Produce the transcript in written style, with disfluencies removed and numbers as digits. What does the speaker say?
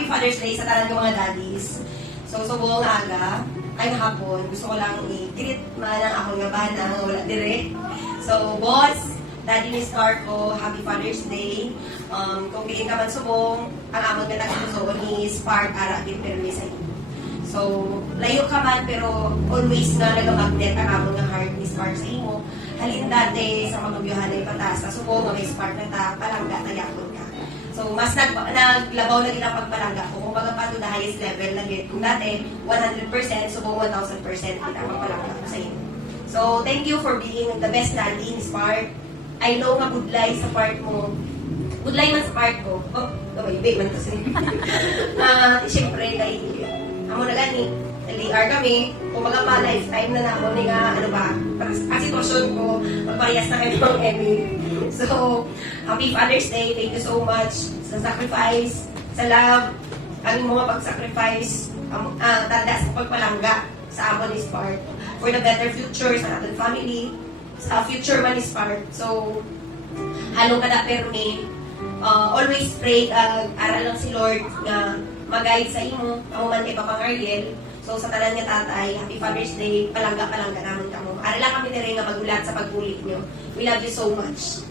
Happy Father's Day sa tanan ng mga daddies. So, buong aga, ay hapon, gusto ko lang i-greet malang ako nga bana, wala dire. So, boss, Daddy Miss Carco, Happy Father's Day. Kung kiin ka man subong, ang amon nga nagsusuon ni Spark, ara, ginpermi sa inyo. So, layo ka man, pero always nga nag-magnet ang amon nga heart ni Spark sa imo. Halin dati sa mga biyuhan ay patas, na subong nga may Spark na ta, palangga, tayakon ka. So, mas naglabaw na din ang pagpalangga ko. Kung baga pa to the highest level na get. Kung dati, 100%, subong 1,000% kita ang pagpalangga ko sa inyo. So, thank you for being the best daddy ni Spark. I know nga budlay sa part mo. Budlay man sa part ko. Oh, gaway, man kasi. Siyempre, kay amo na gani. LDR kami. Kung baga pa, lifetime na ako ni nga, ano ba, ang sitwasyon ko, magparehas na kami ng Emmy. So, Happy Father's Day. Thank you so much sa sacrifice, sa love, ang mga pag-sacrifice, tanda sa pagpalangga sa amon ni Spark for the better future sa ating family, sa future man ni Spark. So, halong kada permi, always pray, aral lang si Lord na mag-guide sa imo, amo man kay Papa Ariel. So, sa tanan nga tatay, Happy Father's Day, palangga naman kamo. Aral lang kami na rin nga magulat sa pagbulit nyo. We love you so much.